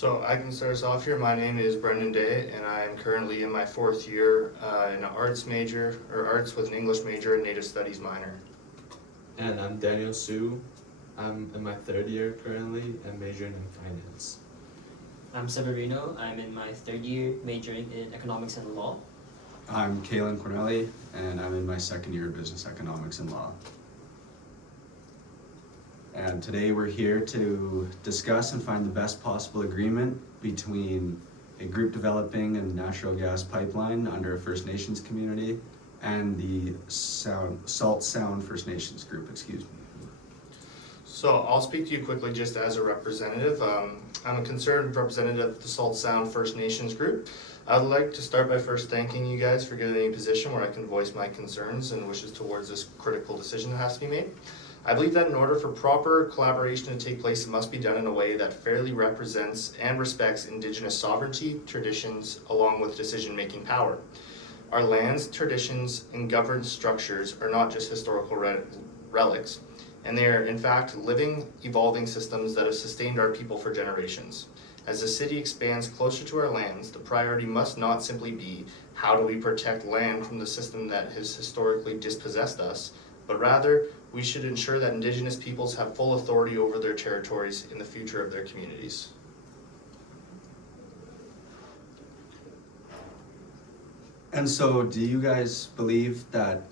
So I can start us off here. My name is Brenden and I am currently in my fourth year in an arts major, or arts with an English major and Native Studies minor. And I'm Daniel Su. I'm in my third year currently and majoring in finance. I'm Severino. I'm in my third year majoring in economics and law. I'm Cailyn Corneillie, and I'm in my second year of business economics and law. And today we're here to discuss and find the best possible agreement between a group developing a natural gas pipeline under a First Nations community and the Salt Sound First Nations group, excuse me. So I'll speak to you quickly just as a representative. I'm a concerned representative of the Salt Sound First Nations group. I'd like to start by first thanking you guys for giving me a position where I can voice my concerns and wishes towards this critical decision that has to be made. I believe that in order for proper collaboration to take place, it must be done in a way that fairly represents and respects Indigenous sovereignty, traditions, along with decision-making power. Our lands, traditions, and governance structures are not just historical relics, and they are in fact living, evolving systems that have sustained our people for generations. As the city expands closer to our lands, the priority must not simply be how do we protect land from the system that has historically dispossessed us, but rather we should ensure that Indigenous peoples have full authority over their territories in the future of their communities. And so do you guys believe that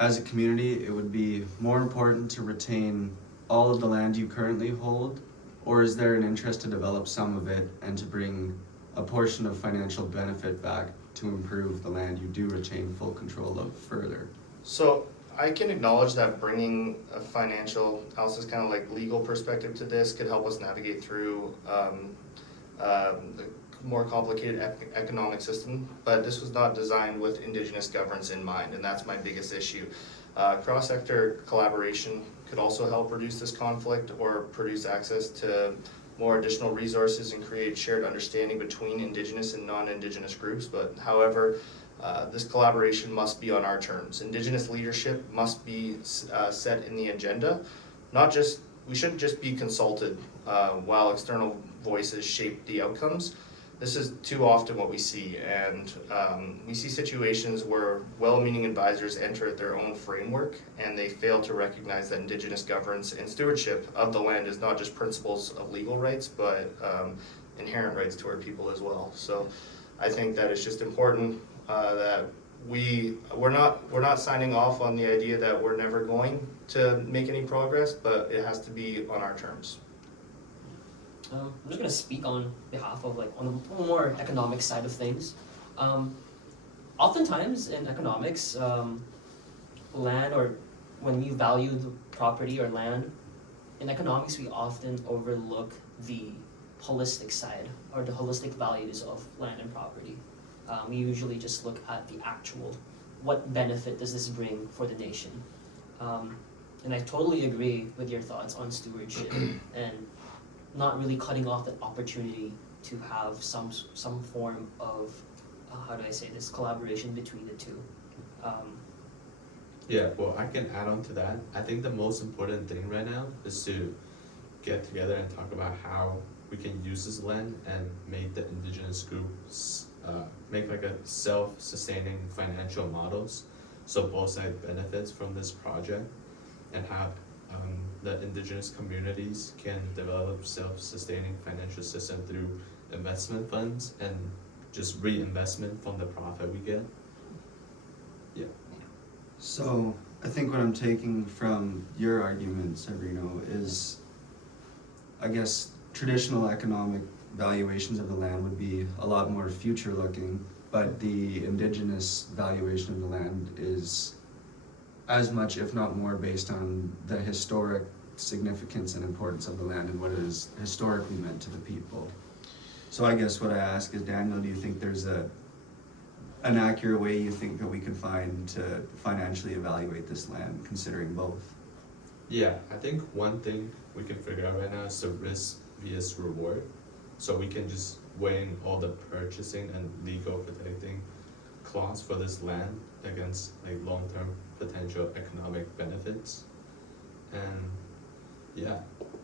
as a community it would be more important to retain all of the land you currently hold, or is there an interest to develop some of it and to bring a portion of financial benefit back to improve the land you do retain full control of further? So I can acknowledge that bringing a financial, also kind of like legal perspective to this could help us navigate through the more complicated economic system, but this was not designed with Indigenous governance in mind, and that's my biggest issue. Cross-sector collaboration could also help reduce this conflict or produce access to more additional resources and create shared understanding between Indigenous and non-Indigenous groups, but however, this collaboration must be on our terms. Indigenous leadership must be set in the agenda. We shouldn't just be consulted while external voices shape the outcomes. This is too often what we see, and we see situations where well-meaning advisors enter their own framework and they fail to recognize that Indigenous governance and stewardship of the land is not just principles of legal rights, but inherent rights to our people as well. So I think that it's just important that we're not signing off on the idea that we're never going to make any progress, but it has to be on our terms. I'm just gonna speak on behalf of on the more economic side of things. Oftentimes in economics, land, or when we value the property or land, in economics we often overlook the holistic side or the holistic values of land and property. We usually just look at the actual, what benefit does this bring for the nation? And I totally agree with your thoughts on stewardship and not really cutting off that opportunity to have some form of, how do I say this, collaboration between the two. Yeah, well, I can add on to that. I think the most important thing right now is to get together and talk about how we can use this land and make the Indigenous groups make like a self-sustaining financial models, so both sides benefits from this project, and how the Indigenous communities can develop self-sustaining financial system through investment funds and just reinvestment from the profit we get. Yeah. So I think what I'm taking from your argument, Severino, is I guess traditional economic valuations of the land would be a lot more future looking, but the Indigenous valuation of the land is as much, if not more, based on the historic significance and importance of the land and what it has historically meant to the people. So I guess what I ask is, Daniel, do you think there's an accurate way you think that we can find to financially evaluate this land, considering both? Yeah, I think one thing we can figure out right now is the risk vs reward. So we can just weigh in all the purchasing and legal protecting clause for this land against long-term potential economic benefits. And yeah,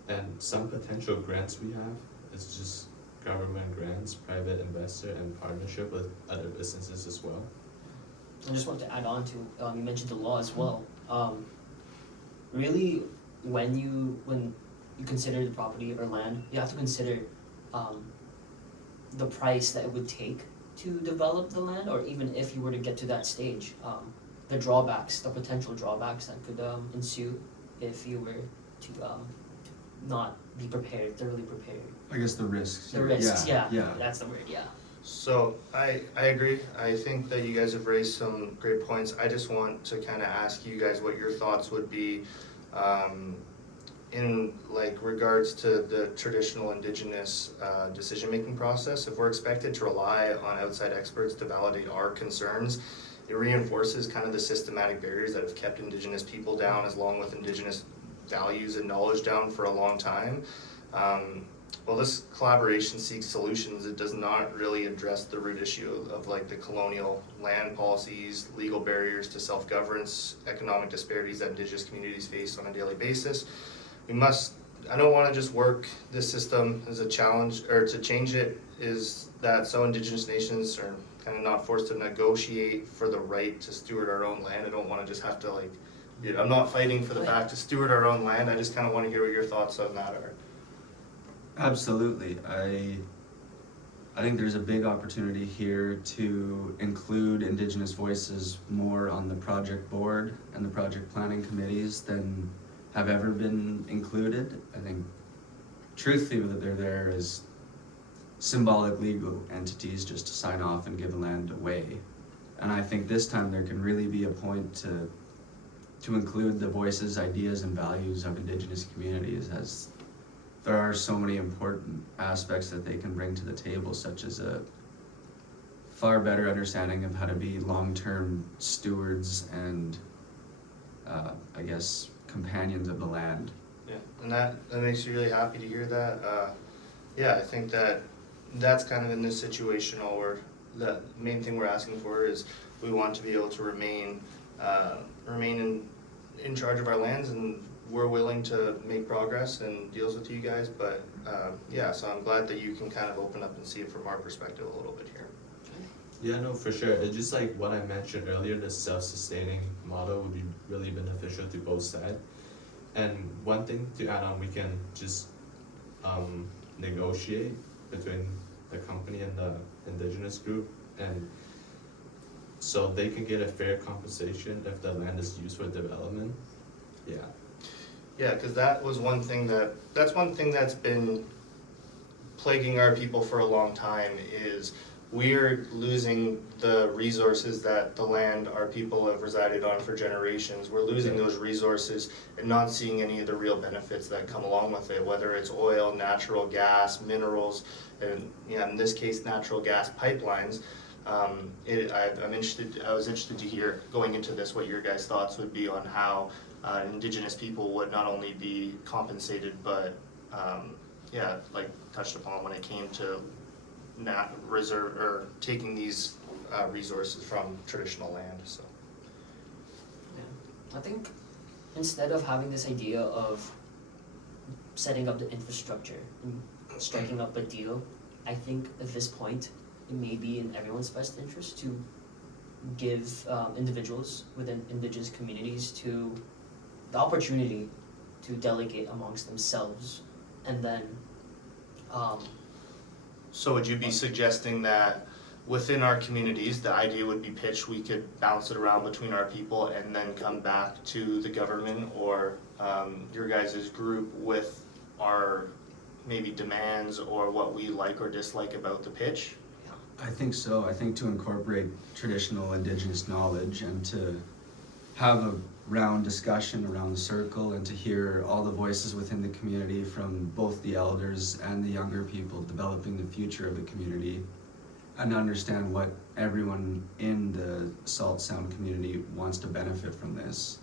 and some potential grants we have is just government grants, private investor, and partnership with other businesses as well. I just want to add on to, you mentioned the law as well. Really, when you consider the property or land, you have to consider the price that it would take to develop the land, or even if you were to get to that stage, the drawbacks, the potential drawbacks that could ensue if you were to not be prepared, thoroughly prepared. I guess the risks. The risks, yeah, Yeah. that's the word, yeah. So I agree. I think that you guys have raised some great points. I just want to kind of ask you guys what your thoughts would be in like regards to the traditional indigenous decision-making process. If we're expected to rely on outside experts to validate our concerns, it reinforces kind of the systematic barriers that have kept indigenous people down, as long with indigenous values and knowledge down for a long time. Well, this collaboration seeks solutions. It does not really address the root issue of like the colonial land policies, legal barriers to self-governance, economic disparities that indigenous communities face on a daily basis. I don't want to just work this system as a challenge, or to change it is that so indigenous nations are kind of not forced to negotiate for the right to steward our own land. I don't want to just have to like, I'm not fighting for the fact to steward our own land. I just kind of want to hear what your thoughts on that are. Absolutely. I think there's a big opportunity here to include Indigenous voices more on the project board and the project planning committees than have ever been included. I think truthfully that they're there as symbolic legal entities just to sign off and give the land away. And I think this time there can really be a point to include the voices, ideas, and values of Indigenous communities, as there are so many important aspects that they can bring to the table, such as a far better understanding of how to be long-term stewards and I guess companions of the land. Yeah, and that makes you really happy to hear that. Yeah, I think that's kind of in this situation, or the main thing we're asking for is we want to be able to remain in charge of our lands, and we're willing to make progress and deals with you guys, but yeah, so I'm glad that you can kind of open up and see it from our perspective a little bit here. Yeah, no, for sure. It's just like what I mentioned earlier, the self-sustaining model would be really beneficial to both sides. And one thing to add on, we can just negotiate between the company and the indigenous group, and so they can get a fair compensation if the land is used for development. Yeah. Yeah, because that's one thing that's been plaguing our people for a long time, is we're losing the resources that the land our people have resided on for generations. We're losing those resources and not seeing any of the real benefits that come along with it, whether it's oil, natural gas, minerals, and yeah, in this case, natural gas pipelines. I was interested to hear, going into this, what your guys' thoughts would be on how Indigenous people would not only be compensated, but yeah, like touched upon when it came to reserve or taking these resources from traditional land. So Yeah, I think instead of having this idea of setting up the infrastructure and striking up a deal, I think at this point it may be in everyone's best interest to give individuals within Indigenous communities to the opportunity to delegate amongst themselves, and then So would you be suggesting that within our communities, the idea would be pitched, we could bounce it around between our people and then come back to the government or your guys' group with our maybe demands or what we like or dislike about the pitch? I think so. I think to incorporate traditional Indigenous knowledge and to have a round discussion around the circle and to hear all the voices within the community from both the elders and the younger people developing the future of the community, and understand what everyone in the Salt Sound community wants to benefit from this,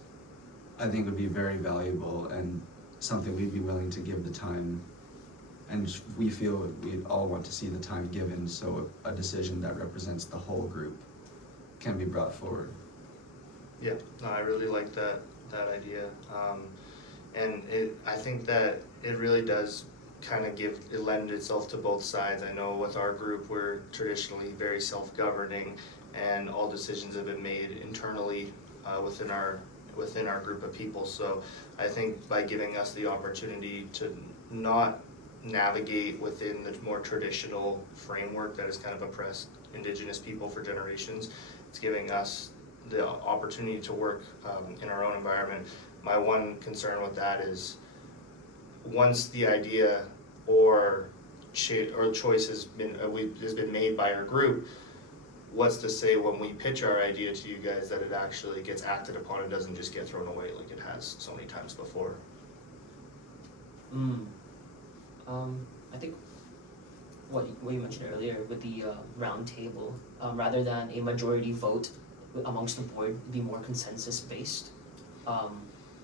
I think would be very valuable and something we'd be willing to give the time. And we feel we all want to see the time given so a decision that represents the whole group can be brought forward. Yeah, no, I really like that idea, and I think that it really does kind of lend itself to both sides. I know with our group, we're traditionally very self-governing, and all decisions have been made internally within our group of people. So I think by giving us the opportunity to not navigate within the more traditional framework that has kind of oppressed Indigenous people for generations, it's giving us the opportunity to work in our own environment. My one concern with that is once the idea or choice has been made by our group, what's to say when we pitch our idea to you guys that it actually gets acted upon and doesn't just get thrown away like it has so many times before? I think what you mentioned earlier with the round table, rather than a majority vote amongst the board, be more consensus based,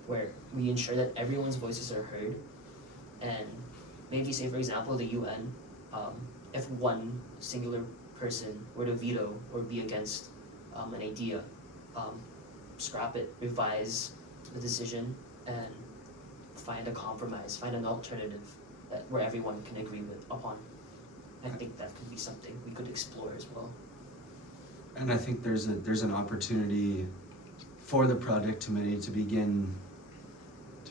where we ensure that everyone's voices are heard, and maybe say for example the UN, if one singular person were to veto or be against an idea, scrap it, revise the decision, and find a compromise, find an alternative where everyone can agree upon. I think that could be something we could explore as well. And I think there's an opportunity for the project committee to begin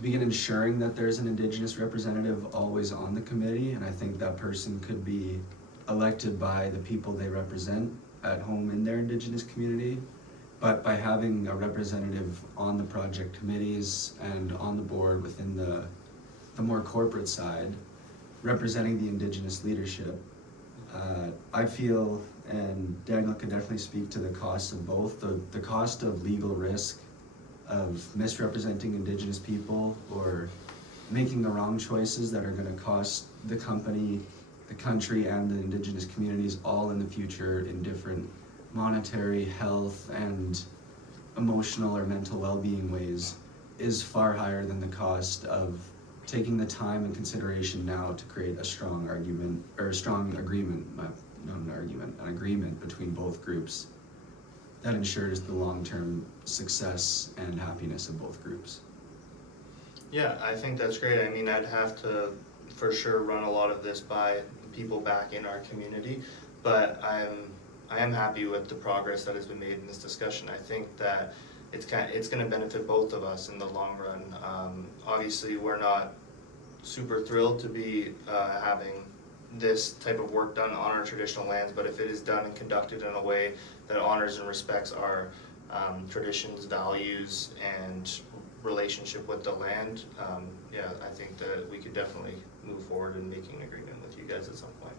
ensuring that there's an Indigenous representative always on the committee, and I think that person could be elected by the people they represent at home in their Indigenous community. But by having a representative on the project committees and on the board within the more corporate side, representing the Indigenous leadership, I feel, and Daniel can definitely speak to the cost of both, the cost of legal risk of misrepresenting Indigenous people or making the wrong choices that are going to cost the company, the country, and the Indigenous communities all in the future in different monetary, health, and emotional or mental well-being ways, is far higher than the cost of taking the time and consideration now to create a strong argument, or a strong agreement, not an argument, an agreement between both groups that ensures the long-term success and happiness of both groups. Yeah, I think that's great. I mean, I'd have to for sure run a lot of this by people back in our community, but I am happy with the progress that has been made in this discussion. I think that it's going to benefit both of us in the long run. Obviously, we're not super thrilled to be having this type of work done on our traditional lands, but if it is done and conducted in a way that honors and respects our traditions, values, and relationship with the land, yeah, I think that we could definitely move forward in making an agreement with you guys at some point.